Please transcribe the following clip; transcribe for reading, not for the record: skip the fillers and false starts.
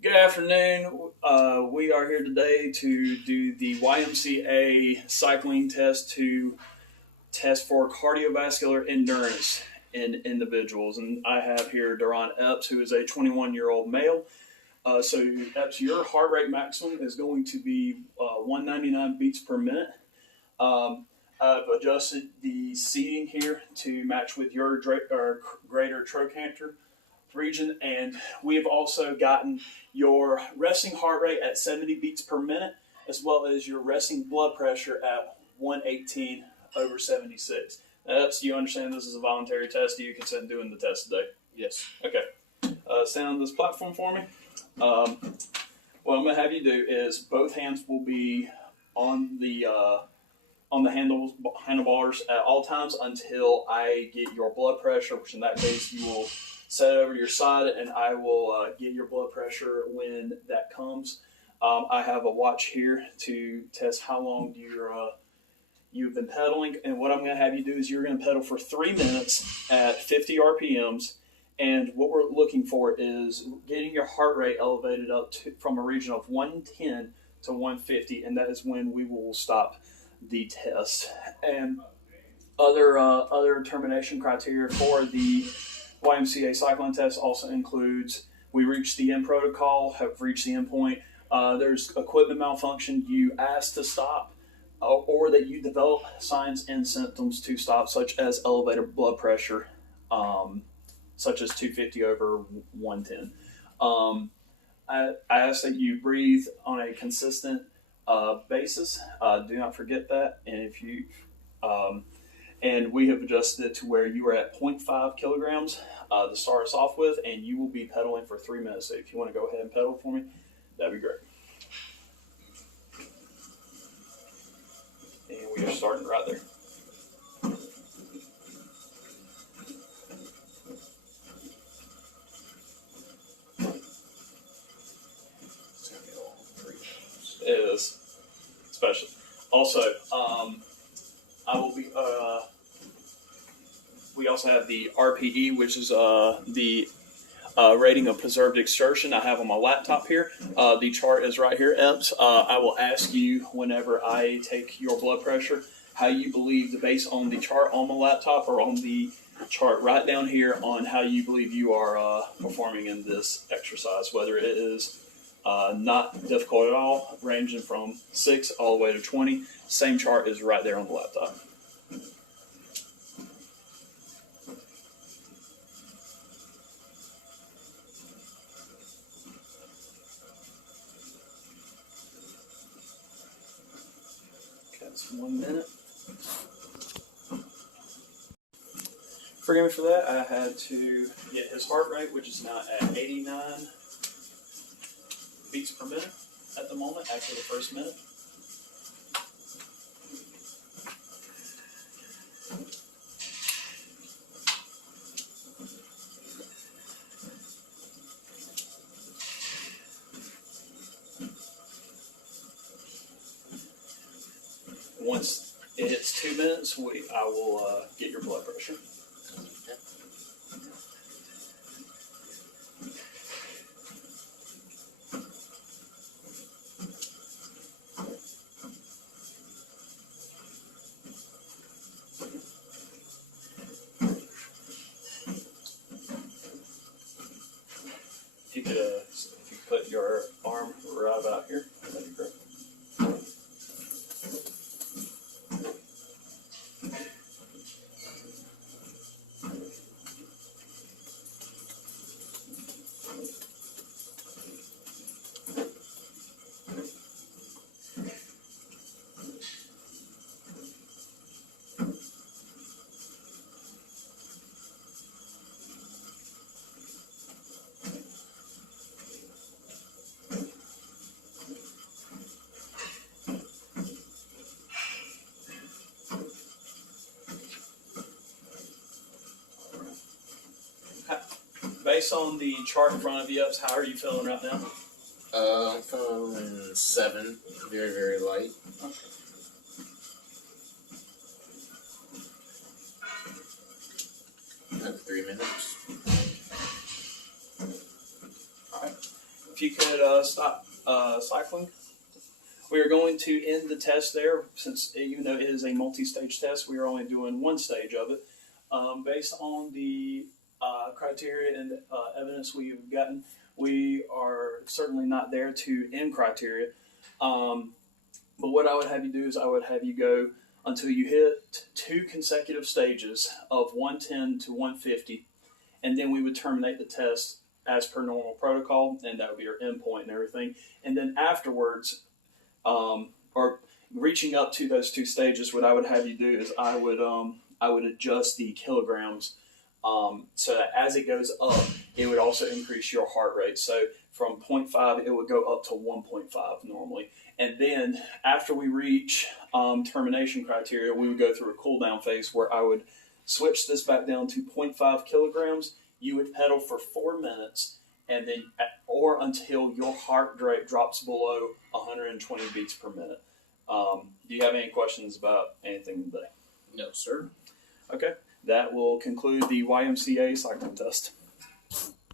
Good afternoon. We are here today to do the YMCA cycling test to test for cardiovascular endurance in individuals. And I have here Duran Epps, who is a 21-year-old male. So Epps, your heart rate maximum is going to be 199 beats per minute. I've adjusted the seating here to match with your greater trochanter region, and we have also gotten your resting heart rate at 70 beats per minute, as well as your resting blood pressure at 118 over 76. Now, do you understand this is a voluntary test? Do you consent doing the test today? Yes. Okay. Stand on this platform for me. What I'm going to have you do is both hands will be on the handlebars at all times until I get your blood pressure, which in that case you will set it over to your side, and I will get your blood pressure when that comes. I have a watch here to test how long you've been pedaling, and what I'm going to have you do is you're going to pedal for 3 minutes at 50 RPMs, and what we're looking for is getting your heart rate elevated up from a region of 110 to 150, and that is when we will stop the test. And other termination criteria for the YMCA cycling test also includes we reached the end protocol, have reached the end point. There's equipment malfunction, you ask to stop, or that you develop signs and symptoms to stop, such as elevated blood pressure, such as 250 over 110. I ask that you breathe on a consistent basis. Do not forget that. And if you and we have adjusted it to where you are at 0.5 kilograms to start us off with, and you will be pedaling for 3 minutes. So if you want to go ahead and pedal for me, that'd be great. And we are starting right there. It is, especially. Also, I will be. We also have the RPE, which is the rating of preserved exertion. I have on my laptop here. The chart is right here, Epps. I will ask you whenever I take your blood pressure how you believe, based on the chart on my laptop or on the chart right down here, on how you believe you are performing in this exercise, whether it is not difficult at all, ranging from 6 all the way to 20. Same chart is right there on the laptop. Okay, that's 1 minute. Forgive me for that. I had to get his heart rate, which is now at 89 beats per minute at the moment after the first minute. Once it hits 2 minutes, I will get your blood pressure. If you put your arm right about here, that'd be great. Based on the chart in front of you, how are you feeling right now? I'm feeling 7, very, very light. Okay. Another 3 minutes. All right. if you could stop cycling. We are going to end the test there, since even though it is a multi-stage test, we are only doing one stage of it. Based on the criteria and evidence we've gotten, we are certainly not there to end criteria. But what I would have you do is I would have you go until you hit 2 consecutive stages of 110 to 150, and then we would terminate the test as per normal protocol, and that would be your endpoint and everything. And then afterwards, or reaching up to those 2 stages, what I would have you do is I would adjust the kilograms so that as it goes up, it would also increase your heart rate. So from 0.5, it would go up to 1.5 normally. And then after we reach termination criteria, we would go through a cool down phase where I would switch this back down to 0.5 kilograms. You would pedal for 4 minutes, and then or until your heart rate drops below 120 beats per minute. Do you have any questions about anything today? No, sir. Okay, that will conclude the YMCA cycling test.